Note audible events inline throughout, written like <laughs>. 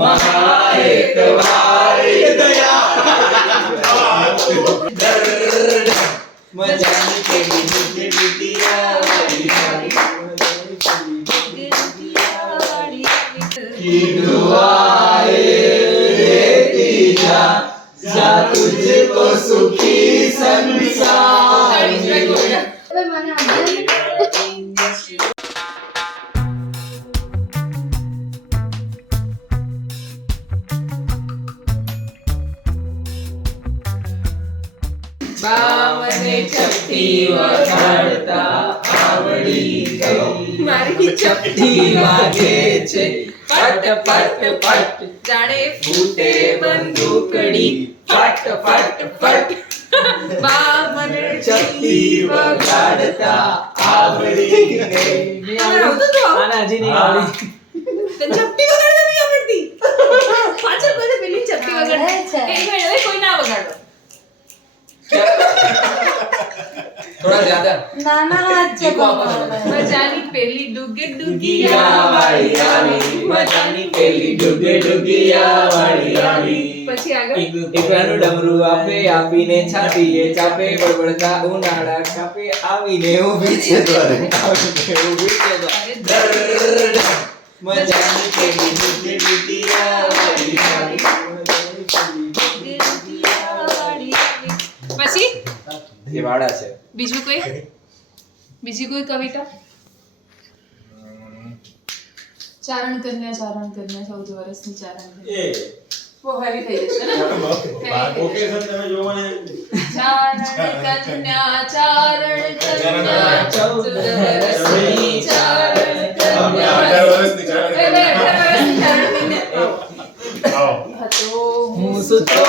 મહાએક વાળી મજાની કેવી દૂધ દૂધિયા વાળી કીધું આए બાવને ચપટી વગાડતા આવડી ગઈ. મારી વાગે છે. પટ પટ પટ જાણે ફૂટે બંદૂકડી. ફટ પટ ફટ. બાવન ચપટી વગાડતા આવડી ગઈ. આને આવતું હતું આવું? આને હજી નહીં આવડી. ચપટી વગાડતા નહીં આવડતી? પાછળ પેલી ચપટી વગાડે છે. એક મિનિટ હવે કોઈ ના વગાડો થોડા જ્યાદા નાના હાથ છે. મજાની પેલી ડુગે ડુગિયા વાળી આવી મજાની પેલી ડુગે ડુગિયા વાળી આવી પછી આગળ? એકલાનું ડમરું આપે આપીને છાતીએ ચાપે બળબડતા ઉનાળા કાપે આવીને ઊભી છે દ્વારે. આવીને ઊભી છે દ્વારે. ડર, ડર. મજાની પેલી ડુગે બીજું કોઈ બીજી કોઈ કવિતા ચારણ કન્યા ચારણ કન્યા ચૌદ વર્ષની ચારણ કન્યા બહુ heavy થઈ જશે ને ચારણ કન્યા ચારણ કન્યા ચૌદ વર્ષની ચારણ કન્યા એ બે અઢાર વર્ષની ચારણ કન્યા હતો હું સુતો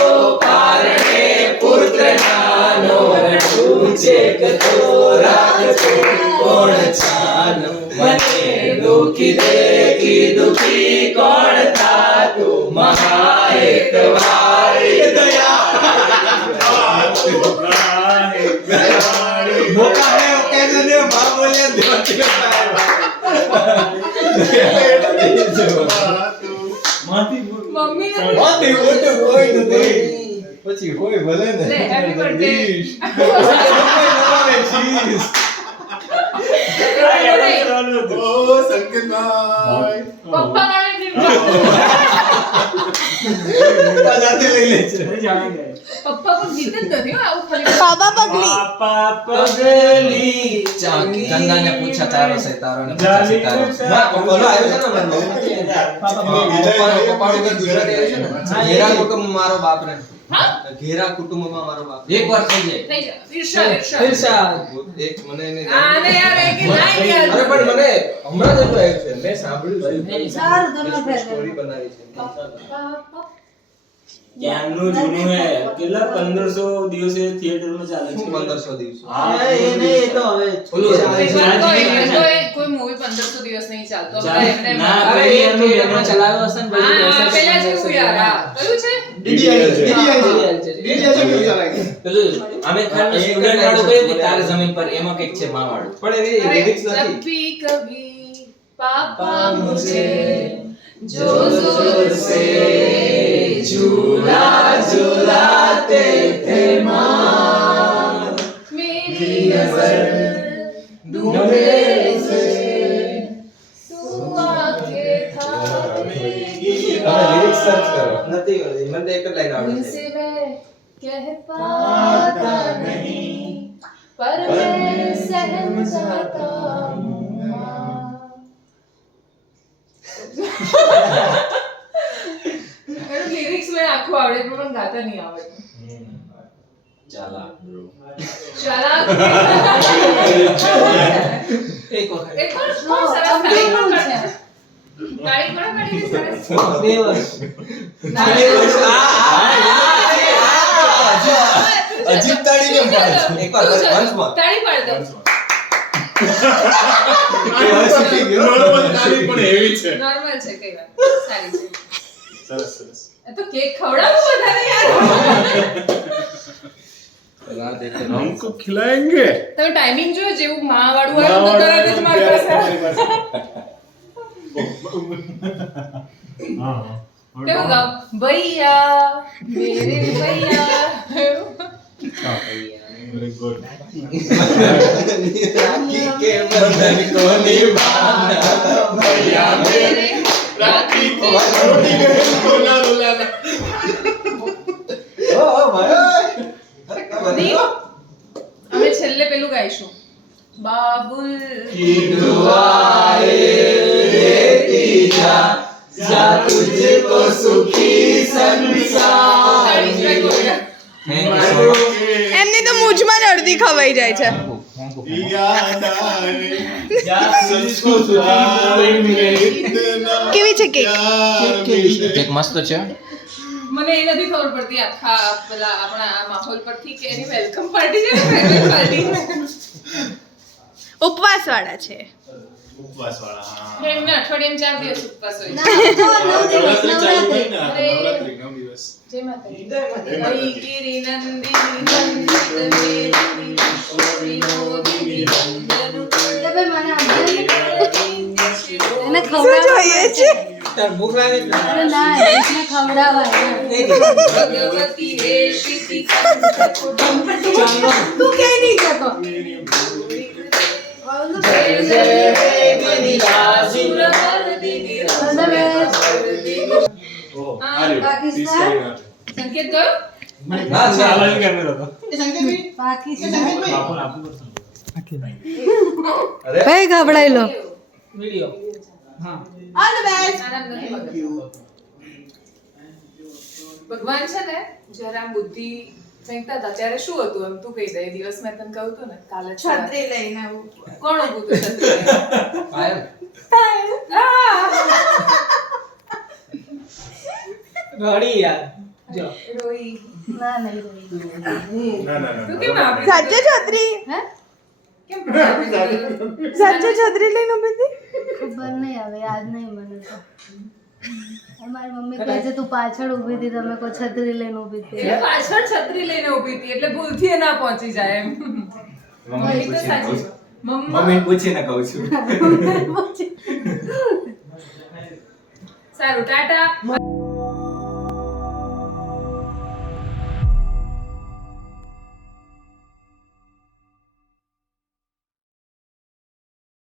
રડું છે કતો કોણ છાનો મને દુખી દેખી દુખી કોણ થાતું? મહાએક વાળી મોકા હે ઓકેઝન હે માં બોલે દેવ મમ્મી ને માથી મોટું કોઈ નથી. પછી હોય ભલે ને લે, happy birthday. ડીશ. નવાને ચીઝ. પપ્પા જાતે લઈ લે છે પપ્પા પણ જીત જ નથી આવું ખાલી પાપા પગલી ચંદાને પૂછા તારો છે તારો ને છે. ના, આવ્યો ને મને ગુજરાતી આવ્યો ને મારો બાપ ને હા? ઘેરા કુટુંબમાં મારો બાપ એક વાર થઈ જાય. થઈ જા ઈર્ષા ઈર્ષા. ઈર્ષા. એક મને એને આને યાર એક લાઈન યાર અરે પણ મને હમણાં જ એવું આવ્યું છે. મેં સાંભળ્યું છે. સારું તમને સ્ટોરી બનાવી છે. તારે જમીન પર એમાં કંઈક છે માં પણ એની પાપા મુજે. जो ज़ोर से झूला झूलाते थे माँ मेरी नज़र डूबे मैं कह पाता नहीं पर मैं सहम जाता हूँ ગાતા નહીં આવડતું. ચાલાક એક વખત સરસ કોણ છે સરસ? બે વર્ષ વર્ષ. આ. અજીબ તાળી કેમ પાડે તું ચાલો. તાળી પાડ દો એ હવે શીખી ગયો. નોર્મલ છે કઈ વાત સારી છે એ તો કેક ખવડાવો યાર રાત એક हमको खिलाएंगे તમે ટાઈમિંગ જો જેવું માં વાળું આવ્યું તો તરત જ મારી પાસે हाँ કેવું ગાવ ભૈયા મેરે ભૈયા એવું? राखी के बंधन को निभाना भैया मेरे राखी को ओ એમની તો મૂછમાં જ અડધી ખવાઈ જાય છે. કેવી છે કેક? કેક મસ્ત છે. મને એ નથી ખબર પડતી આખા પેલા આપણા માહોલ પરથી કે એની વેલકમ પાર્ટી છે ને? <laughs> farewell પાર્ટી ઉપવાસ વાળા છે એમને અઠવાડિયામાં ચાર દિવસ ઉપવાસ હોય ના, નવ દિવસ, જય માતાજી હરિ ગિરિ નંદિની નંદિત મેદિની ઈશ્વરી મોદિની નંદનુ એટલે ભાઈ મને અભિયાન એને શું ખવડાવવા જોઈએ છે અરે ના એને ખવડાવવા ભગવતી વેશિતિ કંઠ તું કે નહીં જતો પાકિસ્તાન સંકેત ગયો ના ના પાકિસ્તાન અરે ભાઈ ખવડાવી લો આનંદ નથી મગજ. ભગવાન છે ફેંકતા હતા. ત્યારે શું હતું એમ? તું કહી દે. એ દિવસ મેં તને કહ્યું હતું ને કાલે છત્રી લઈને કોણ ઊભું હતું છત્રી લઈને? પાયલ. ઘડી યાર. જો. રોઈ. ના નહીં રોઈ. તું કેમ આપી સાચે છત્રી? હે? કેમ <laughs> સાચે છત્રી લઈને ઊભી હતી? ખબર નહીં હવે યાદ નહીં મને તો. મારી મમ્મી કહે છે તું પાછળ ઊભી હતી તમે કોઈ છત્રી લઈને ઊભી હતી. એટલે પાછળ છત્રી લઈને ઊભી હતી એટલે ભૂલથી ના પહોંચી જાય એમ. મમ્મી તો સાચી મમ્મી પૂછીને કહું છું. સારું ટાટા.